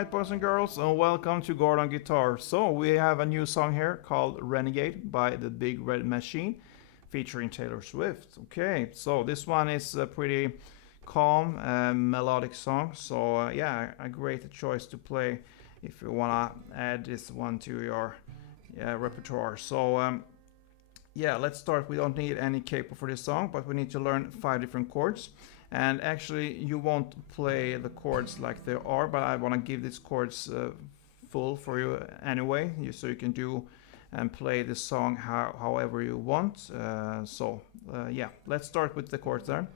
Alright, boys and girls, and welcome to Gordon Guitar. So, we have a new song here called Renegade by the Big Red Machine featuring Taylor Swift. Okay, so this one is a pretty calm, melodic song. So, yeah, a great choice to play if you wanna add this one to your repertoire. So, yeah, let's start. We don't need any capo for this song, but we need to learn 5 different chords. And actually, you won't play the chords like they are, but I want to give these chords full for you anyway, so you can do and play the song however you want. Yeah, let's start with the chords there.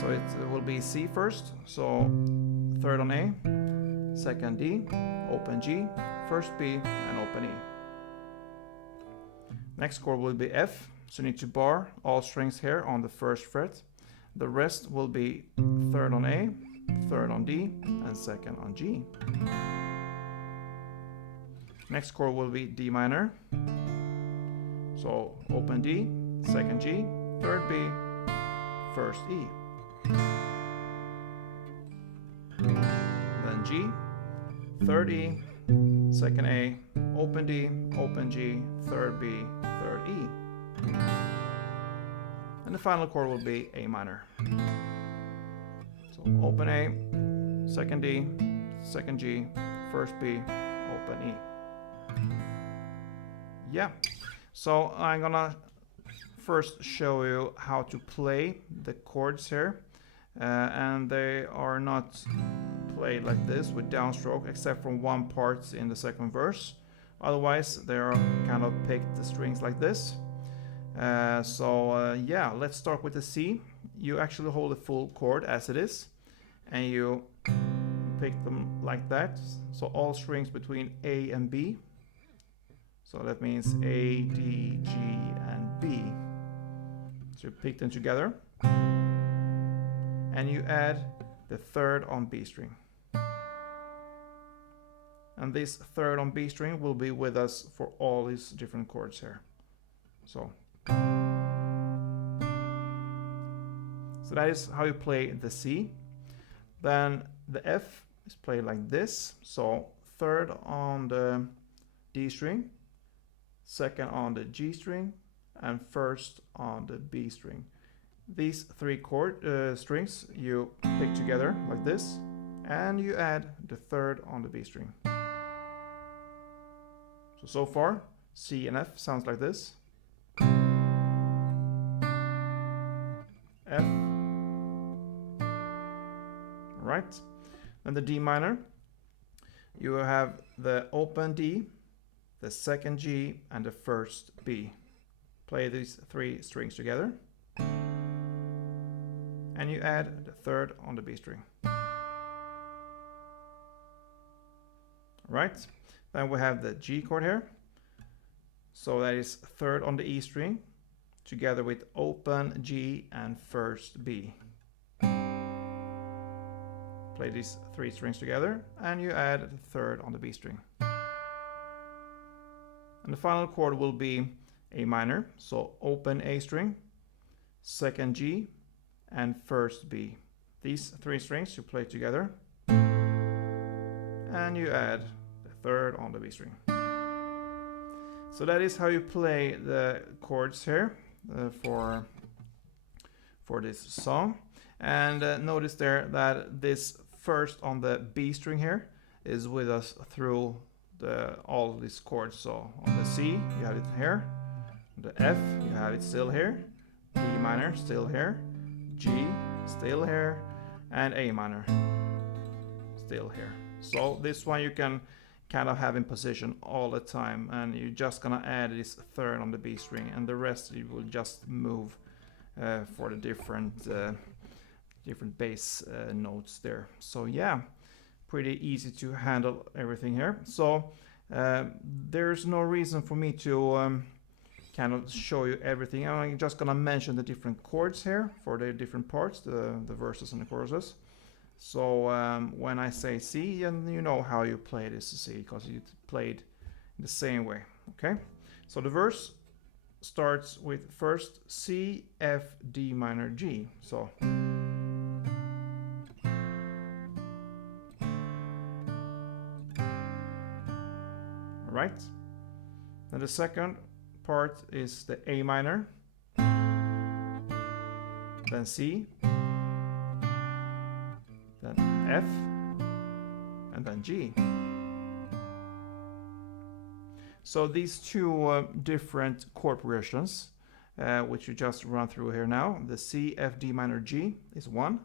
So it will be C first, so third on A, second D, open G, first B, and open E. Next chord will be F, so you need to bar all strings here on the first fret. The rest will be third on A, third on D, and second on G. Next chord will be D minor. So open D, second G, third B, first E. Then G, third E, second A, open D, open G, third B, third E. And the final chord will be A minor. So open A, second D, second G, first B, open E. Yeah, so I'm gonna first show you how to play the chords here. And they are not played like this with downstroke, except for one part in the second verse. Otherwise, they are kind of picked the strings like this. Yeah, let's start with the C. You actually hold the full chord as it is, and you pick them like that. So all strings between A and B. So that means A, D, G, and B. So you pick them together, and you add the third on B string. And this third on B string will be with us for all these different chords here. So that is how you play the C. Then the F is played like this. So third on the D string, second on the G string, and first on the B string. These 3 chord strings you pick together like this, and you add the third on the B string. So far, C and F sounds like this. F. Right. Then the D minor. You have the open D, the second G, and the first B. Play these 3 strings together. And you add the third on the B string. Right. Then we have the G chord here. So that is third on the E string, together with open G and first B. Play these 3 strings together, and you add the third on the B string. And the final chord will be A minor, so open A string, second G, and first B. These 3 strings you play together, and you add the third on the B string. So that is how you play the chords here for this song. And notice there that this first on the B string here is with us through all these chords. So on the C, you have it here. The F, you have it still here. D minor, still here. G, still here. And A minor, still here. So this one you can kind of have in position all the time, and you're just gonna add this third on the B string, and the rest you will just move for the different bass notes there. So yeah, pretty easy to handle everything here. So there's no reason for me to kind of show you everything. I'm just gonna mention the different chords here for the different parts, the verses and the choruses. So when I say C, and you know how you play this C, because you played the same way. Okay, so the verse starts with first C, F, D minor, G. So right? Then the second part is the A minor, then C, then F, and then G. So these two different chord progressions, which you just run through here now, the C, F, D minor, G is one,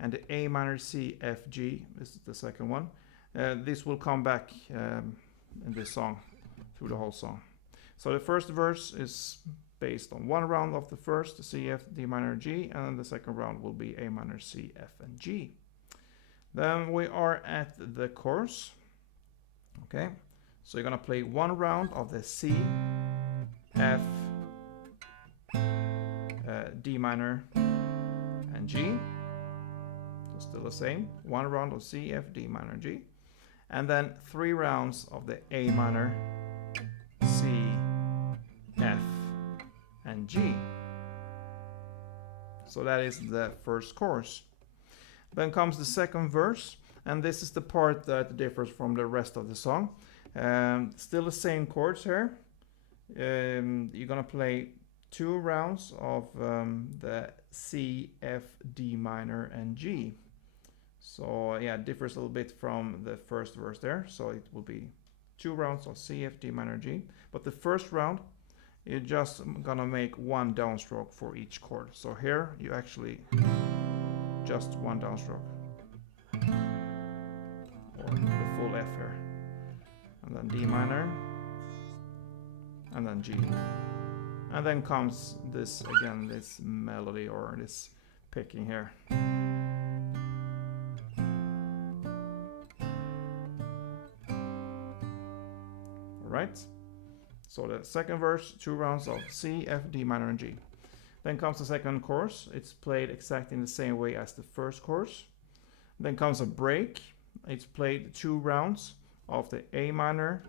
and the A minor, C, F, G is the second one. This will come back in this song, through the whole song. So the first verse is based on one round of the first, C, F, D minor, G, and the second round will be A minor, C, F, and G. Then we are at the chorus. Okay, so you're gonna play one round of the C, F, D minor, and G. So still the same. One round of C, F, D minor, G. And then 3 rounds of the A minor, C, F, and G. So that is the first chorus. Then comes the second verse, and this is the part that differs from the rest of the song. Still the same chords here. You're gonna play 2 rounds of the C, F, D minor, and G. So yeah, it differs a little bit from the first verse there. So it will be 2 rounds of C, F, D minor, G. But the first round, you're just gonna make 1 downstroke for each chord. So here you actually just 1 downstroke, or the full F here, and then D minor, and then G. And then comes this again, this melody or this picking here. Alright, so the second verse, 2 rounds of C, F, D minor, and G. Then comes the second chorus. It's played exactly in the same way as the first chorus. Then comes a break. It's played 2 rounds of the A minor,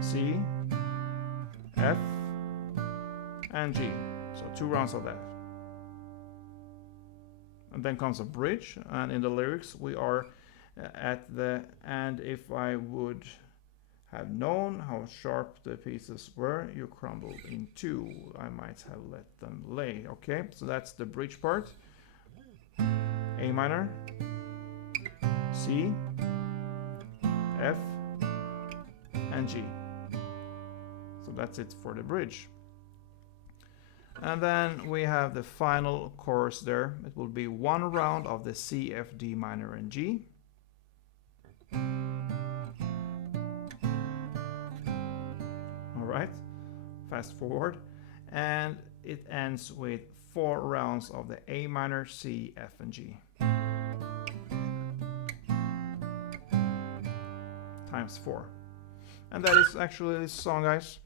C, F, and G. So 2 rounds of that. And then comes a bridge, and in the lyrics we are at the "and if I would have known how sharp the pieces were you crumbled in two, I might have let them lay." Okay, so that's the bridge part. A minor, C, F, and G. So that's it for the bridge. And then we have the final chorus there. It will be 1 round of the C, F, D minor, and G. Alright, fast forward. And it ends with 4 rounds of the A minor, C, F, and G. Times 4. And that is actually this song, guys.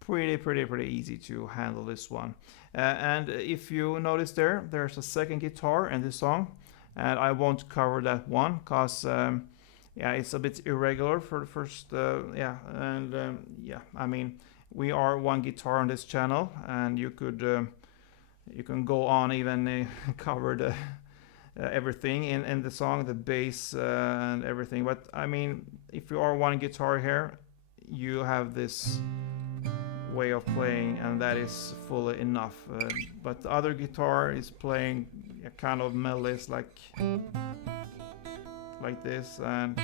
Pretty easy to handle this one. And if you notice there's a second guitar in this song, and I won't cover that one because yeah, it's a bit irregular for the first yeah, I mean, we are 1 guitar on this channel, and you can go on even cover the everything in the song, the bass and everything. But I mean, if you are 1 guitar here, you have this way of playing, and that is fully enough. But the other guitar is playing a kind of melodies like this, and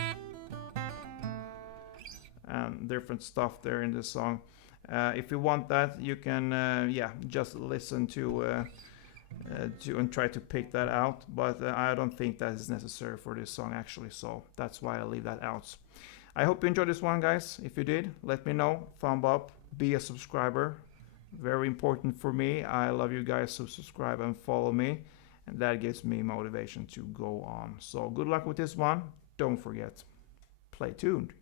different stuff there in the song. If you want that, you can yeah, just listen to and try to pick that out, but I don't think that is necessary for this song actually, so that's why I leave that out. I hope you enjoyed this one, guys. If you did, let me know. Thumb up, be a subscriber, very important for me. I love you guys to subscribe and follow me, and that gives me motivation to go on. So good luck with this one. Don't forget, play tuned.